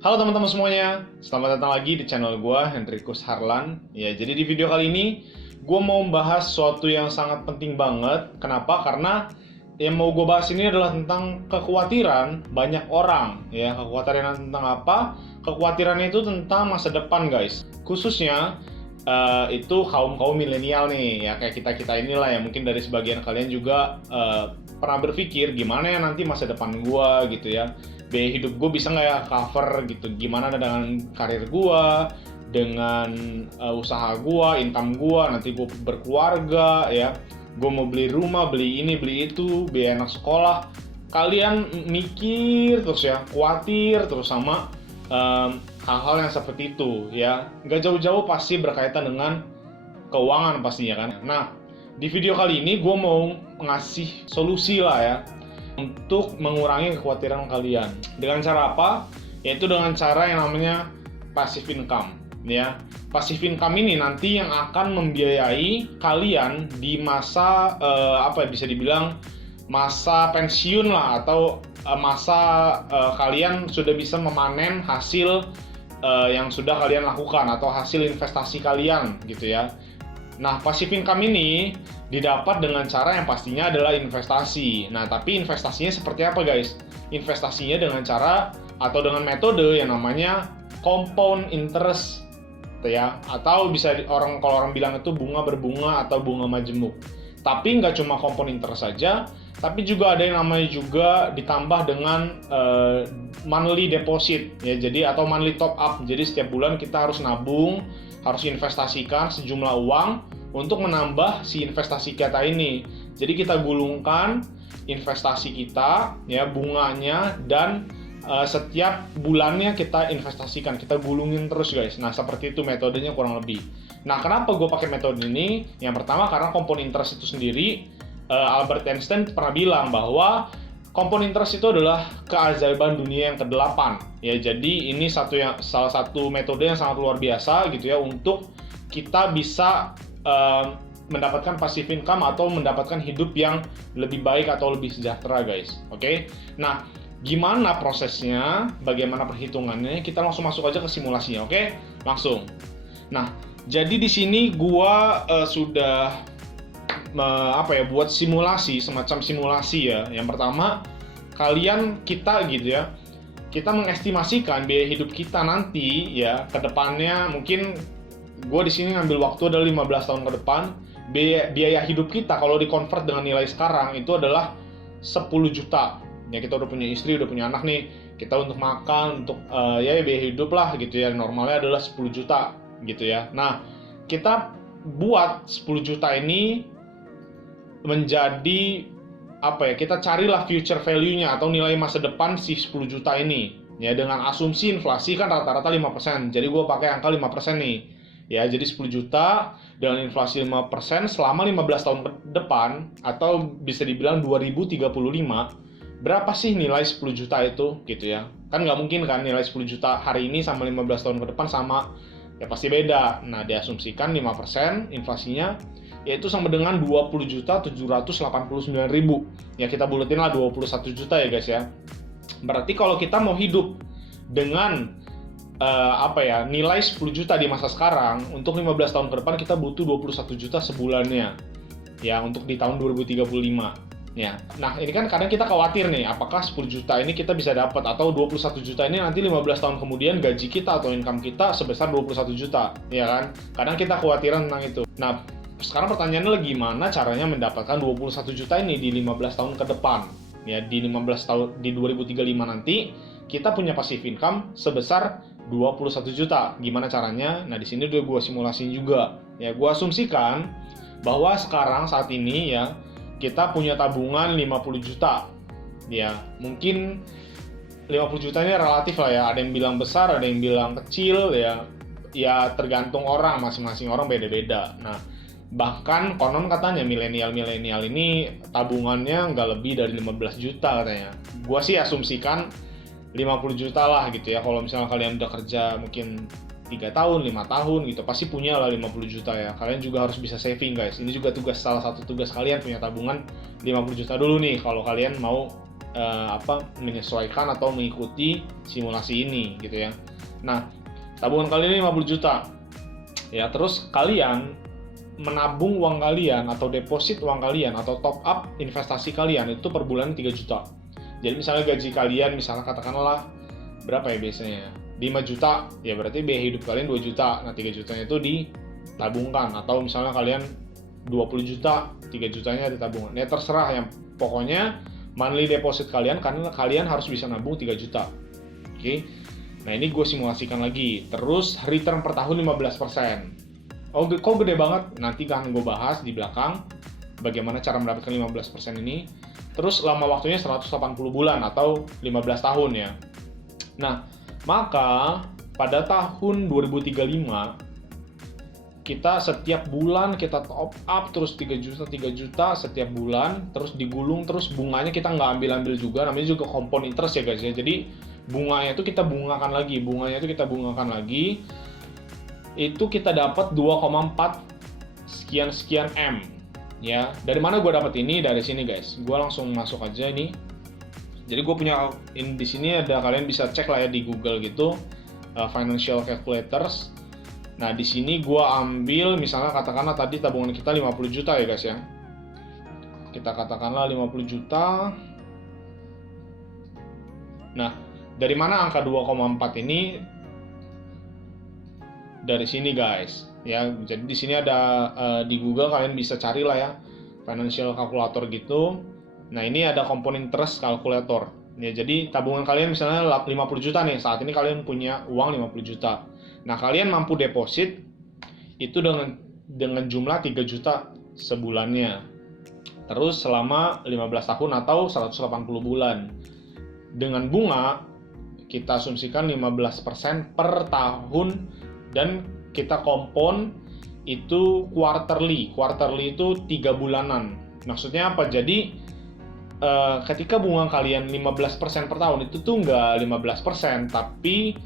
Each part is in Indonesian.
Halo teman-teman semuanya, selamat datang lagi di channel gue, Hendrikus Harlan. Ya, jadi di video kali ini gue mau membahas sesuatu yang sangat penting banget. Kenapa? Karena yang mau gue bahas ini adalah tentang kekhawatiran banyak orang. Ya, kekhawatiran tentang apa? Kekhawatiran itu tentang masa depan, guys. Khususnya itu kaum milenial nih, ya kayak kita inilah ya. Mungkin dari sebagian kalian juga pernah berpikir gimana ya nanti masa depan gue gitu ya. Biaya hidup gue bisa nggak ya cover gitu, gimana dengan karir gue, dengan usaha gue, income gue, nanti gue berkeluarga ya, gue mau beli rumah, beli ini, beli itu, biaya anak sekolah. Kalian mikir terus ya, khawatir terus sama hal-hal yang seperti itu ya. Nggak jauh-jauh pasti berkaitan dengan keuangan pastinya kan. Nah, di video kali ini gue mau ngasih solusi lah ya untuk mengurangi kekhawatiran kalian. Dengan cara apa? Yaitu dengan cara yang namanya passive income ya. Passive income ini nanti yang akan membiayai kalian di masa bisa dibilang masa pensiun lah, atau masa kalian sudah bisa memanen hasil yang sudah kalian lakukan atau hasil investasi kalian gitu ya. Nah, passive income ini didapat dengan cara yang pastinya adalah investasi. Nah, tapi investasinya seperti apa, guys? Investasinya dengan cara atau dengan metode yang namanya compound interest, ya. Atau kalau orang bilang itu bunga berbunga atau bunga majemuk. Tapi nggak cuma compound interest saja, tapi juga ada yang namanya juga ditambah dengan monthly deposit, ya. Jadi atau monthly top up. Jadi setiap bulan kita harus nabung, harus investasikan sejumlah uang untuk menambah si investasi kita ini. Jadi kita gulungkan investasi kita ya, bunganya, dan setiap bulannya kita investasikan, kita gulungin terus, guys. Nah, seperti itu metodenya kurang lebih. Nah, kenapa gue pakai metode ini? Yang pertama karena compound interest itu sendiri, Albert Einstein pernah bilang bahwa compound interest itu adalah keajaiban dunia yang ke-8 ya. Jadi ini salah satu metode yang sangat luar biasa gitu ya, untuk kita bisa mendapatkan passive income atau mendapatkan hidup yang lebih baik atau lebih sejahtera, guys. Oke? Nah, gimana prosesnya, bagaimana perhitungannya, kita langsung masuk aja ke simulasinya. Oke? Langsung. Nah, jadi di sini gua sudah buat simulasi, semacam simulasi ya. Yang pertama, kita gitu ya, kita mengestimasikan biaya hidup kita nanti ya ke depannya. Mungkin gue di sini ngambil waktu adalah 15 tahun ke depan. Biaya hidup kita kalau dikonvert dengan nilai sekarang itu adalah 10 juta. Ya, kita udah punya istri, udah punya anak nih. Kita untuk makan, untuk ya biaya hidup lah gitu ya. Normalnya adalah 10 juta gitu ya. Nah, kita buat 10 juta ini menjadi kita carilah future value-nya atau nilai masa depan si 10 juta ini ya, dengan asumsi inflasi kan rata-rata 5%. Jadi gue pakai angka 5% nih ya. Jadi 10 juta dengan inflasi 5% selama 15 tahun ke depan, atau bisa dibilang 2035, berapa sih nilai 10 juta itu gitu ya. Kan nggak mungkin kan nilai 10 juta hari ini sama 15 tahun ke depan sama, ya pasti beda. Nah, diasumsikan 5% inflasinya, yaitu sama dengan 20.789.000. Ya, kita buletin lah 21 juta ya, guys ya. Berarti kalau kita mau hidup dengan nilai 10 juta di masa sekarang, untuk 15 tahun ke depan kita butuh 21 juta sebulannya. Ya, untuk di tahun 2035. Ya. Nah, ini kan kadang kita khawatir nih, apakah 10 juta ini kita bisa dapat, atau 21 juta ini nanti 15 tahun kemudian gaji kita atau income kita sebesar 21 juta, ya kan? Kadang kita khawatiran tentang itu. Nah, sekarang pertanyaannya gimana caranya mendapatkan 21 juta ini di 15 tahun ke depan. Ya, di 15 tahun, di 2035 nanti kita punya passive income sebesar 21 juta. Gimana caranya? Nah, di sini udah gue simulasiin juga. Ya, gue asumsikan bahwa sekarang saat ini ya, kita punya tabungan 50 juta. Ya, mungkin 50 juta ini relatif lah ya. Ada yang bilang besar, ada yang bilang kecil ya. Ya, tergantung orang, masing-masing orang beda-beda. Nah, bahkan konon katanya milenial ini tabungannya nggak lebih dari 15 juta katanya. Gua sih asumsikan 50 juta lah gitu ya. Kalau misalnya kalian udah kerja mungkin 3 tahun, 5 tahun gitu, pasti punya lah 50 juta ya. Kalian juga harus bisa saving, guys. Ini juga salah satu tugas kalian, punya tabungan 50 juta dulu nih kalau kalian mau menyesuaikan atau mengikuti simulasi ini gitu ya. Nah, tabungan kalian 50 juta. Ya, terus kalian menabung uang kalian atau deposit uang kalian atau top up investasi kalian itu per bulan 3 juta. Jadi misalnya gaji kalian misalnya katakanlah berapa ya biasanya? 5 juta, ya berarti biaya hidup kalian 2 juta. Nah, 3 jutanya itu ditabungkan, atau misalnya kalian 20 juta, 3 jutanya ditabungkan. Ya terserah, yang pokoknya monthly deposit kalian karena kalian harus bisa nabung 3 juta. Oke. Nah, ini gue simulasikan lagi. Terus return per tahun 15%. Oh, kok gede banget? Nanti kan gue bahas di belakang bagaimana cara mendapatkan 15% ini. Terus lama waktunya 180 bulan atau 15 tahun ya. Nah, maka pada tahun 2035 kita setiap bulan kita top up terus 3 juta setiap bulan, terus digulung, terus bunganya kita nggak ambil juga, namanya juga compound interest ya guys ya. Jadi bunganya itu kita bungakan lagi, itu kita dapat 2,4 sekian M ya. Dari mana gue dapat ini? Dari sini guys, gue langsung masuk aja nih. Jadi gue punya di sini ada, kalian bisa cek lah ya di Google gitu, financial calculators. Nah, di sini gue ambil misalnya katakanlah tadi tabungan kita 50 juta ya guys ya. Kita katakanlah 50 juta. Nah, dari mana angka 2,4 ini? Dari sini guys ya. Jadi di sini ada di Google kalian bisa cari lah ya, financial calculator gitu. Nah, ini ada compound interest calculator ya. Jadi tabungan kalian misalnya 50 juta nih, saat ini kalian punya uang 50 juta. Nah, kalian mampu deposit itu dengan jumlah 3 juta sebulannya, terus selama 15 tahun atau 180 bulan dengan bunga kita asumsikan 15% per tahun, dan kita compound itu quarterly itu 3 bulanan. Maksudnya apa? Jadi ketika bunga kalian 15% per tahun itu tuh nggak 15%, tapi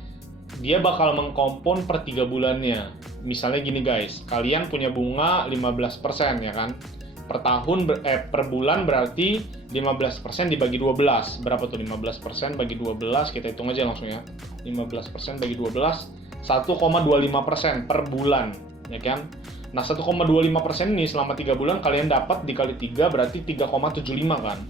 dia bakal mengkompon per 3 bulannya. Misalnya gini guys, kalian punya bunga 15% ya kan, per tahun per bulan berarti 15% dibagi 12. Berapa tuh 15% bagi 12? Kita hitung aja langsung ya. 15% bagi 12 1,25% per bulan ya kan. Nah, 1,25% ini selama 3 bulan kalian dapat dikali 3 berarti 3,75 kan.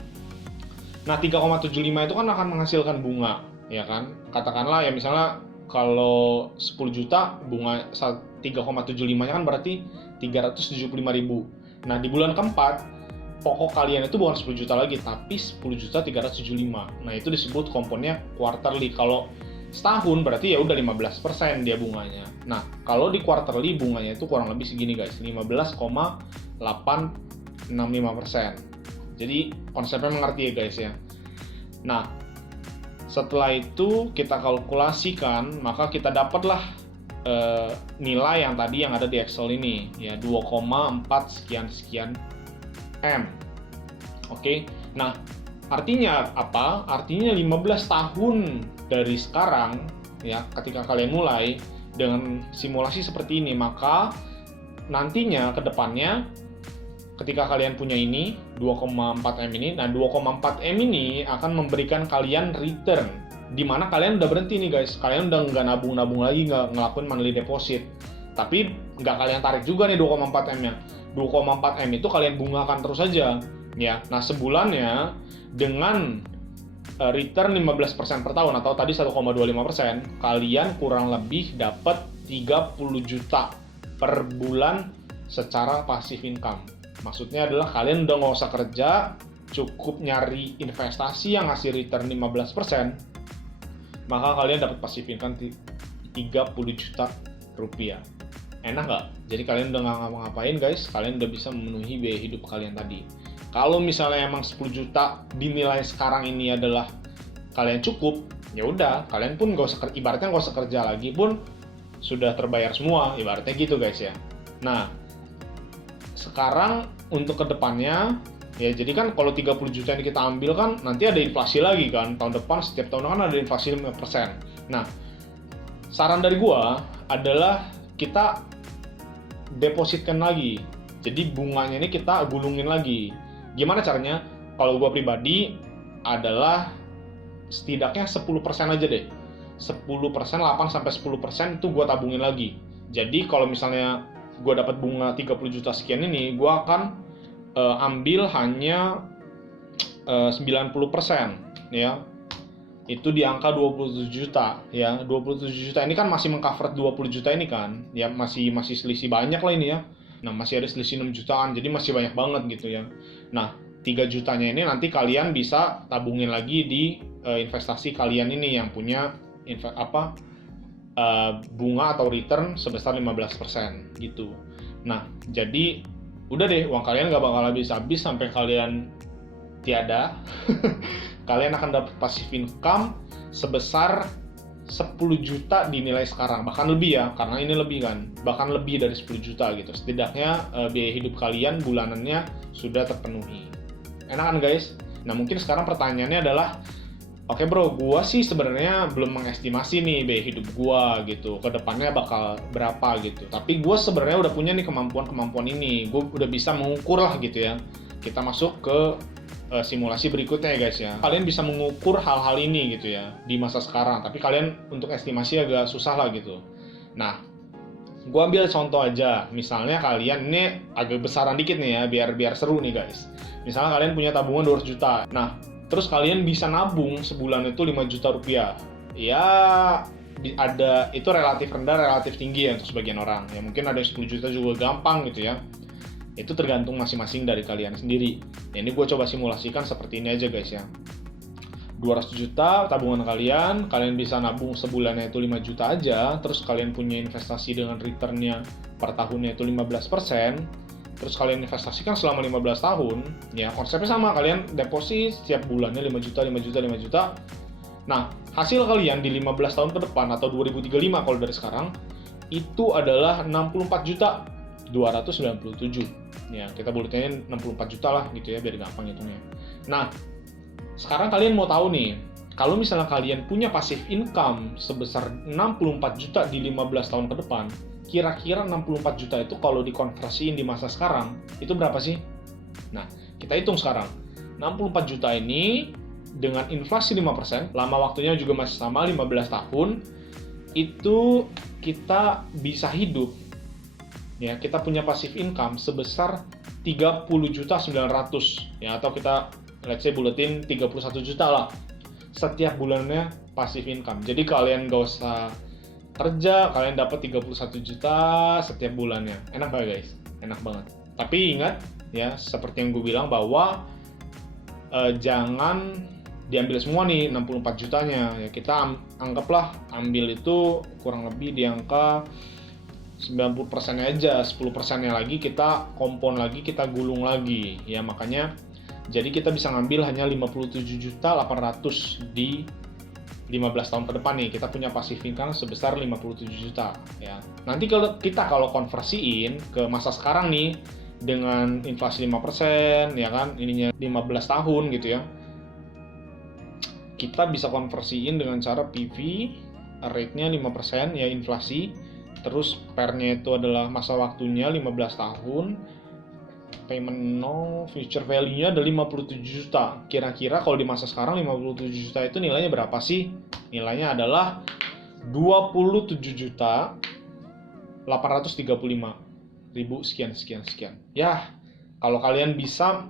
Nah, 3,75 itu kan akan menghasilkan bunga ya kan. Katakanlah ya misalnya kalau 10 juta bunga 3,75-nya kan berarti 375.000. Nah, di bulan keempat pokok kalian itu bukan 10 juta lagi tapi 10.375. Nah, itu disebut komponnya quarterly. Kalau setahun berarti ya udah 15% dia bunganya. Nah, kalau di quarterly bunganya itu kurang lebih segini guys, 15,865%. Jadi konsepnya mengerti ya guys ya. Nah, setelah itu kita kalkulasikan, maka kita dapatlah nilai yang tadi yang ada di Excel ini ya, 2,4 sekian M. Oke. Nah, artinya apa? Artinya 15 tahun dari sekarang ya, ketika kalian mulai dengan simulasi seperti ini, maka nantinya ke depannya ketika kalian punya ini 2,4 M ini, nah 2,4 M ini akan memberikan kalian return di mana kalian udah berhenti nih guys. Kalian udah nggak nabung lagi, nggak ngelakuin monthly deposit, tapi nggak kalian tarik juga nih 2,4 M nya. 2,4 M itu kalian bungakan terus aja ya. Nah, sebulannya dengan return 15% per tahun atau tadi 1,25%, kalian kurang lebih dapat 30 juta per bulan secara passive income. Maksudnya adalah kalian udah nggak usah kerja, cukup nyari investasi yang ngasih return 15%, maka kalian dapat passive income 30 juta rupiah. Enak nggak? Jadi kalian udah nggak ngapa-ngapain guys, kalian udah bisa memenuhi biaya hidup kalian tadi. Kalau misalnya emang 10 juta dinilai sekarang ini adalah kalian cukup, ya udah kalian pun nggak usah, ibaratnya nggak usah kerja lagi pun sudah terbayar semua, ibaratnya gitu guys ya. Nah, sekarang untuk kedepannya ya, jadi kan kalau 30 juta yang kita ambil kan nanti ada inflasi lagi kan, tahun depan setiap tahun kan ada inflasi 5%. Nah, saran dari gua adalah kita depositkan lagi, jadi bunganya ini kita gulungin lagi. Gimana caranya? Kalau gua pribadi adalah setidaknya 10% aja deh. 10%, 8-10% itu gue tabungin lagi. Jadi kalau misalnya gue dapat bunga 30 juta sekian ini, gue akan ambil hanya 90% ya. Itu di angka 27 juta ya. 27 juta ini kan masih mengcover 20 juta ini kan. Ya masih selisih banyak lah ini ya. Nah, masih ada selisih 6 jutaan. Jadi masih banyak banget gitu ya. Nah, 3 jutanya ini nanti kalian bisa tabungin lagi di investasi kalian ini yang punya bunga atau return sebesar 15% gitu. Nah, jadi udah deh, uang kalian gak bakal habis-habis sampai kalian tiada. Kalian akan dapat passive income sebesar 10 juta dinilai sekarang, bahkan lebih ya, karena ini lebih kan, bahkan lebih dari 10 juta gitu. Setidaknya biaya hidup kalian bulanannya sudah terpenuhi. Enak kan guys? Nah, mungkin sekarang pertanyaannya adalah, oke bro, gua sih sebenarnya belum mengestimasi nih biaya hidup gua gitu, ke depannya bakal berapa gitu. Tapi gua sebenarnya udah punya nih kemampuan ini, gua udah bisa mengukur lah gitu ya. Kita masuk ke simulasi berikutnya ya guys ya. Kalian bisa mengukur hal-hal ini gitu ya di masa sekarang, tapi kalian untuk estimasi agak susah lah gitu. Nah, gua ambil contoh aja. Misalnya kalian ini agak besaran dikit nih ya, biar seru nih guys. Misalnya kalian punya tabungan 200 juta. Nah, terus kalian bisa nabung sebulan itu 5 juta rupiah. Ya, ada itu relatif rendah, relatif tinggi ya untuk sebagian orang. Ya mungkin ada 10 juta juga gampang gitu ya. Itu tergantung masing-masing dari kalian sendiri. Ya, ini gue coba simulasikan seperti ini aja guys ya. 200 juta tabungan kalian bisa nabung sebulannya itu 5 juta aja, terus kalian punya investasi dengan returnnya per tahunnya itu 15%, terus kalian investasikan selama 15 tahun, ya konsepnya sama, kalian deposit setiap bulannya 5 juta, 5 juta, 5 juta. Nah, hasil kalian di 15 tahun ke depan atau 2035 kalau dari sekarang, itu adalah 64 juta 297. Ya, kita bulatnya 64 juta lah gitu ya, biar gampang hitungnya. Nah, sekarang kalian mau tahu nih, kalau misalnya kalian punya passive income sebesar 64 juta di 15 tahun ke depan, kira-kira 64 juta itu kalau dikonversiin di masa sekarang, itu berapa sih? Nah, kita hitung sekarang. 64 juta ini dengan inflasi 5%, lama waktunya juga masih sama, 15 tahun, itu kita bisa hidup. Ya, kita punya passive income sebesar 30.900.000 ya, atau kita let's say buletin 31 juta lah setiap bulannya passive income. Jadi kalian gak usah kerja, kalian dapat 31 juta setiap bulannya. Enak banget guys, enak banget. Tapi ingat ya, seperti yang gue bilang bahwa jangan diambil semua nih 64 jutanya ya. Kita anggaplah ambil itu kurang lebih di angka 90% aja, 10%-nya lagi kita kompon lagi, kita gulung lagi ya. Makanya jadi kita bisa ngambil hanya 57.800.000 di 15 tahun ke depan nih. Kita punya passive income sebesar 57 juta ya. Nanti kalau kita konversiin ke masa sekarang nih dengan inflasi 5% ya kan, ininya 15 tahun gitu ya. Kita bisa konversiin dengan cara PV rate-nya 5% ya, inflasi. Terus PER-nya itu adalah masa waktunya 15 tahun, payment no, future value-nya ada 57 juta. Kira-kira kalau di masa sekarang 57 juta itu nilainya berapa sih? Nilainya adalah 27 juta 835.000 sekian. Ya, kalau kalian bisa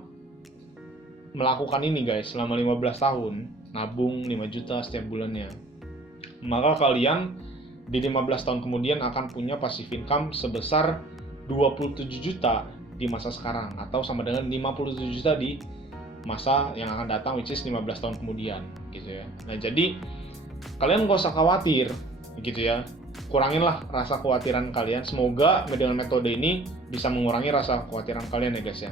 melakukan ini guys selama 15 tahun, nabung 5 juta setiap bulannya, maka kalian di 15 tahun kemudian akan punya passive income sebesar 27 juta di masa sekarang, atau sama dengan 57 juta di masa yang akan datang, which is 15 tahun kemudian gitu ya. Nah, jadi kalian gak usah khawatir gitu ya, kuranginlah rasa kekhawatiran kalian. Semoga dengan metode ini bisa mengurangi rasa kekhawatiran kalian ya guys ya.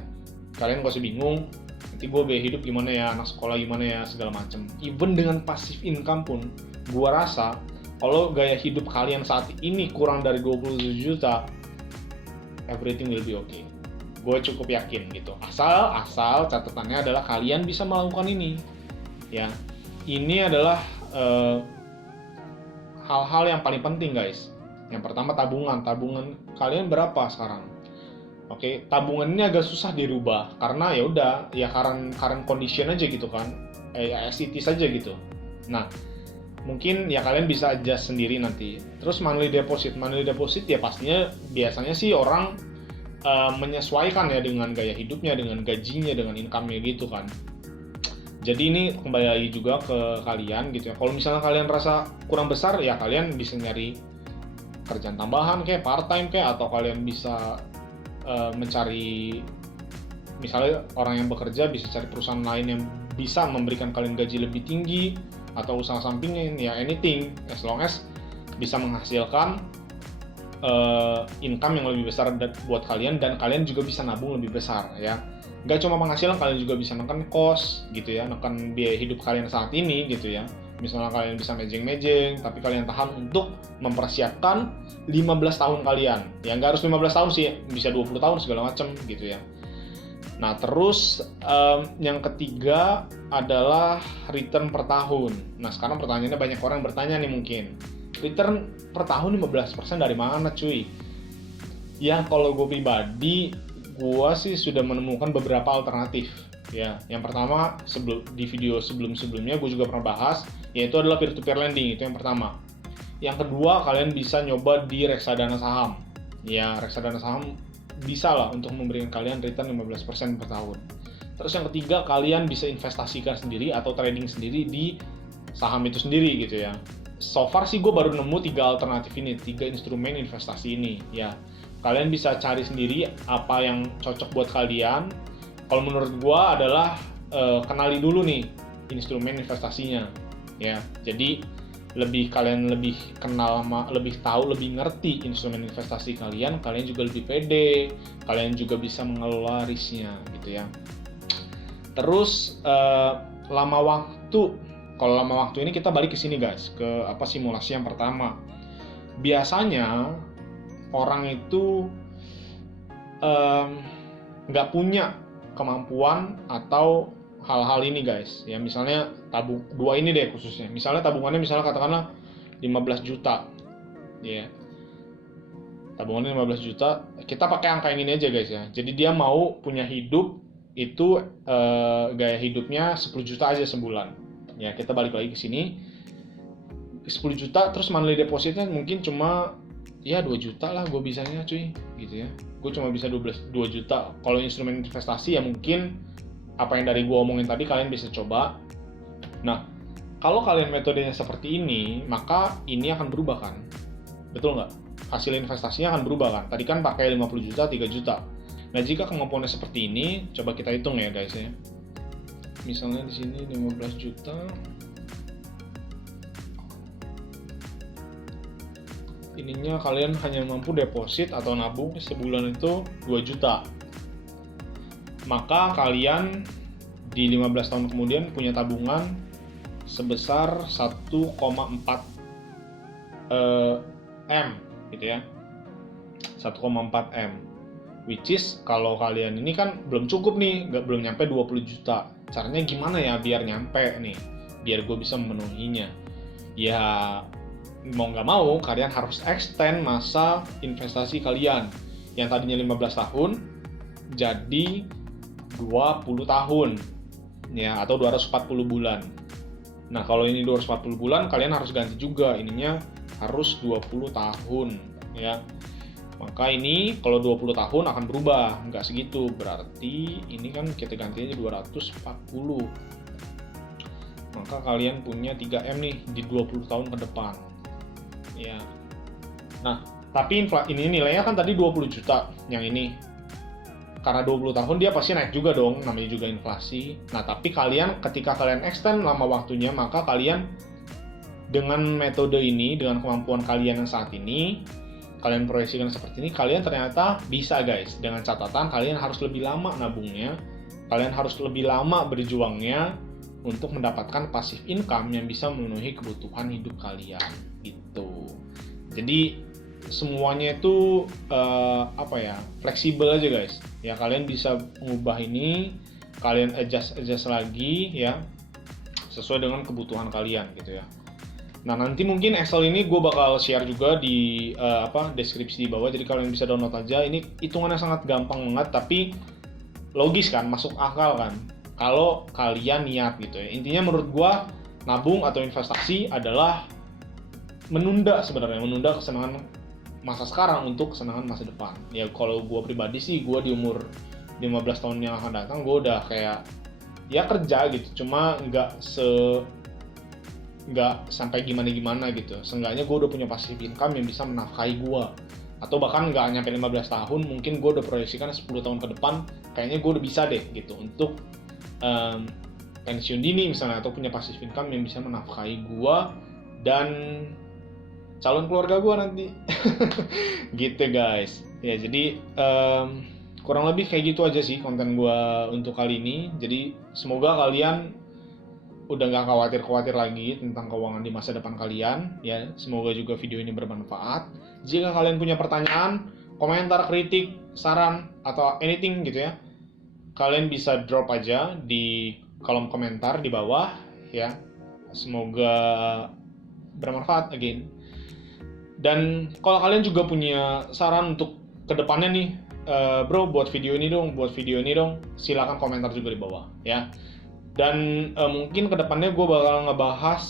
Kalian gak usah bingung, nanti gue biaya hidup gimana ya, anak sekolah gimana ya, segala macem. Even dengan passive income pun, gue rasa kalau gaya hidup kalian saat ini kurang dari 27 juta, everything will be okay. Gue cukup yakin gitu. Asal catatannya adalah kalian bisa melakukan ini. Ya, ini adalah hal-hal yang paling penting guys. Yang pertama tabungan kalian berapa sekarang? Oke, tabungan ini agak susah dirubah karena ya udah ya current condition aja gitu kan. as it is saja gitu. Nah, mungkin ya kalian bisa adjust sendiri nanti. Terus monthly deposit ya pastinya biasanya sih orang menyesuaikan ya dengan gaya hidupnya, dengan gajinya, dengan income-nya gitu kan. Jadi ini kembali lagi juga ke kalian gitu ya. Kalau misalnya kalian rasa kurang besar ya kalian bisa nyari kerjaan tambahan kayak part time kayak, atau kalian bisa mencari, misalnya orang yang bekerja bisa cari perusahaan lain yang bisa memberikan kalian gaji lebih tinggi, atau usaha sampingnya ya anything as long as bisa menghasilkan income yang lebih besar buat kalian, dan kalian juga bisa nabung lebih besar ya. Gak cuma penghasilan, kalian juga bisa nekan cost gitu ya, nekan biaya hidup kalian saat ini gitu ya. Misalnya kalian bisa mejeng-mejeng, tapi kalian tahan untuk mempersiapkan 15 tahun kalian. Ya nggak harus 15 tahun sih, bisa 20 tahun segala macam gitu ya. Nah terus yang ketiga adalah return per tahun. Nah sekarang pertanyaannya banyak orang bertanya nih mungkin, return per tahun 15% dari mana cuy? Ya kalau gue pribadi, gue sih sudah menemukan beberapa alternatif. Ya, yang pertama di video sebelumnya gue juga pernah bahas, yaitu adalah peer-to-peer lending, itu yang pertama. Yang kedua, kalian bisa nyoba di reksadana saham. Ya, reksadana saham bisa lah untuk memberikan kalian return 15% per tahun. Terus yang ketiga, kalian bisa investasikan sendiri atau trading sendiri di saham itu sendiri gitu ya. So far sih gue baru nemu 3 alternatif ini, 3 instrumen investasi ini ya. Kalian bisa cari sendiri apa yang cocok buat kalian. Kalau menurut gue adalah kenali dulu nih instrumen investasinya ya. Jadi kalian lebih kenal, lebih tahu, lebih ngerti instrumen investasi kalian juga lebih pede, kalian juga bisa mengelola risknya gitu ya. Terus lama waktu. Kalau lama waktu ini kita balik ke sini guys, ke simulasi yang pertama. Biasanya orang itu nggak punya kemampuan atau hal-hal ini guys ya, misalnya dua ini deh khususnya, misalnya tabungannya katakanlah 15 juta ya, tabungannya 15 juta, kita pakai angka ini aja guys ya. Jadi dia mau punya hidup itu gaya hidupnya 10 juta aja sebulan ya. Kita balik lagi ke sini, 10 juta terus monthly depositnya mungkin cuma ya 2 juta lah gue bisanya cuy gitu ya. Gue cuma bisa 2 juta. Kalau instrumen investasi ya mungkin apa yang dari gue omongin tadi kalian bisa coba. Nah kalau kalian metodenya seperti ini, maka ini akan berubah kan, betul nggak? Hasil investasinya akan berubah kan. Tadi kan pakai 50 juta 3 juta. Nah jika kemampuannya seperti ini, coba kita hitung ya guys ya. Misalnya di sini 15 juta, ininya kalian hanya mampu deposit atau nabung sebulan itu 2 juta. Maka kalian di 15 tahun kemudian punya tabungan sebesar 1,4 M gitu ya. 1,4 M. Which is kalau kalian ini kan belum cukup nih, belum nyampe 20 juta. Caranya gimana ya biar nyampe nih? Biar gue bisa memenuhinya. Ya mau nggak mau kalian harus extend masa investasi kalian yang tadinya 15 tahun jadi 20 tahun ya, atau 240 bulan. Nah kalau ini 240 bulan kalian harus ganti juga, ininya harus 20 tahun ya. Maka ini kalau 20 tahun akan berubah, nggak segitu, berarti ini kan kita gantinya 240. Maka kalian punya 3M nih di 20 tahun ke depan ya. Nah tapi ini nilainya kan tadi 20 juta yang ini, karena 20 tahun dia pasti naik juga dong, namanya juga inflasi. Nah tapi ketika kalian extend lama waktunya, maka kalian dengan metode ini, dengan kemampuan kalian yang saat ini, kalian proyeksikan seperti ini, kalian ternyata bisa guys. Dengan catatan kalian harus lebih lama nabungnya, kalian harus lebih lama berjuangnya untuk mendapatkan passive income yang bisa memenuhi kebutuhan hidup kalian gitu. Jadi semuanya itu fleksibel aja guys ya. Kalian bisa mengubah ini, kalian adjust lagi ya sesuai dengan kebutuhan kalian gitu ya. Nah nanti mungkin Excel ini gue bakal share juga di deskripsi di bawah, jadi kalian bisa download aja. Ini hitungannya sangat gampang banget tapi logis kan, masuk akal kan. kalau kalian niat gitu ya. Intinya menurut gue nabung atau investasi adalah menunda kesenangan masa sekarang untuk kesenangan masa depan. Ya kalau gue pribadi sih, gue di umur 15 tahun yang akan datang gue udah kayak ya kerja gitu, cuma nggak sampai gimana gitu. Seenggaknya gue udah punya passive income yang bisa menafkahi gue, atau bahkan nggak nyampe 15 tahun, mungkin gue udah proyeksikan 10 tahun ke depan kayaknya gue udah bisa deh gitu untuk pensiun dini misalnya, atau punya passive income yang bisa menafkahi gue dan calon keluarga gue nanti. Gitu guys ya. Jadi kurang lebih kayak gitu aja sih konten gue untuk kali ini. Jadi semoga kalian udah gak khawatir lagi tentang keuangan di masa depan kalian ya. Semoga juga video ini bermanfaat. Jika kalian punya pertanyaan, komentar, kritik, saran, atau anything gitu ya, kalian bisa drop aja di kolom komentar di bawah ya. Semoga bermanfaat again. Dan kalau kalian juga punya saran untuk kedepannya nih, bro buat video ini dong, silakan komentar juga di bawah ya. Dan mungkin kedepannya gue bakal ngebahas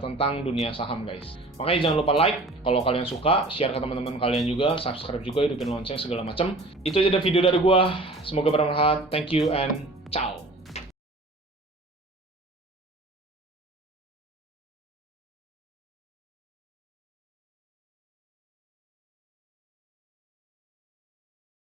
tentang dunia saham guys. Makanya jangan lupa like kalau kalian suka, share ke teman-teman kalian juga, subscribe juga, hidupin lonceng segala macam. Itu aja video dari gue, semoga bermanfaat. Thank you and ciao.